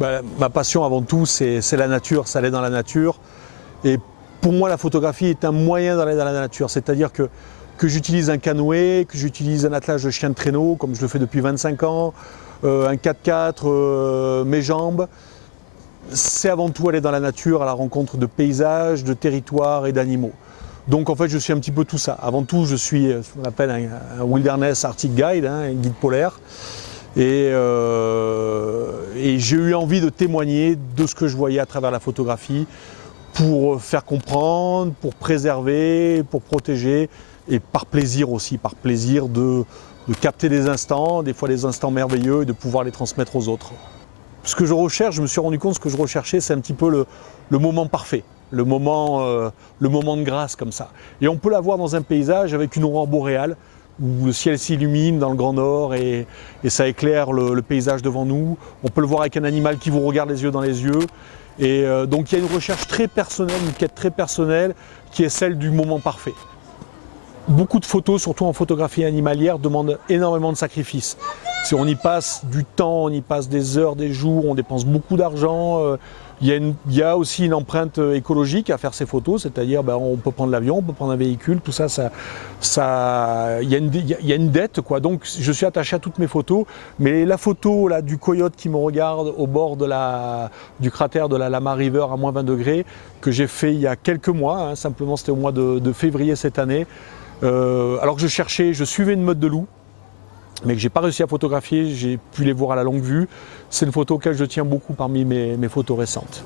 Ma passion avant tout, c'est la nature, c'est aller dans la nature. Et pour moi, la photographie est un moyen d'aller dans la nature. C'est-à-dire que j'utilise un canoë, que j'utilise un attelage de chien de traîneau, comme je le fais depuis 25 ans, un 4x4, mes jambes. C'est avant tout aller dans la nature à la rencontre de paysages, de territoires et d'animaux. Donc en fait, je suis un petit peu tout ça. Avant tout, je suis ce qu'on appelle un Wilderness Arctic Guide, un guide polaire. Et j'ai eu envie de témoigner de ce que je voyais à travers la photographie pour faire comprendre, pour préserver, pour protéger et par plaisir aussi, par plaisir de capter des instants, des fois des instants merveilleux et de pouvoir les transmettre aux autres. Ce que je recherche, je me suis rendu compte, ce que je recherchais, c'est un petit peu le moment parfait, le moment de grâce comme ça. Et on peut l'avoir dans un paysage avec une aurore boréale, où le ciel s'illumine dans le Grand Nord et ça éclaire le paysage devant nous. On peut le voir avec un animal qui vous regarde les yeux dans les yeux. Et donc il y a une recherche très personnelle, une quête très personnelle, qui est celle du moment parfait. Beaucoup de photos, surtout en photographie animalière, demandent énormément de sacrifices. Si on y passe du temps, on y passe des heures, des jours, on dépense beaucoup d'argent. Il y a aussi une empreinte écologique à faire ces photos, c'est-à-dire on peut prendre l'avion, on peut prendre un véhicule, tout ça, il y a une dette, quoi. Donc je suis attaché à toutes mes photos, mais la photo là, du coyote qui me regarde au bord du cratère de la Lama River à moins 20 degrés, que j'ai fait il y a quelques mois, hein, simplement c'était au mois de février cette année, alors que je suivais une meute de loups, mais que j'ai pas réussi à photographier, j'ai pu les voir à la longue vue. C'est une photo auquel je tiens beaucoup parmi mes photos récentes.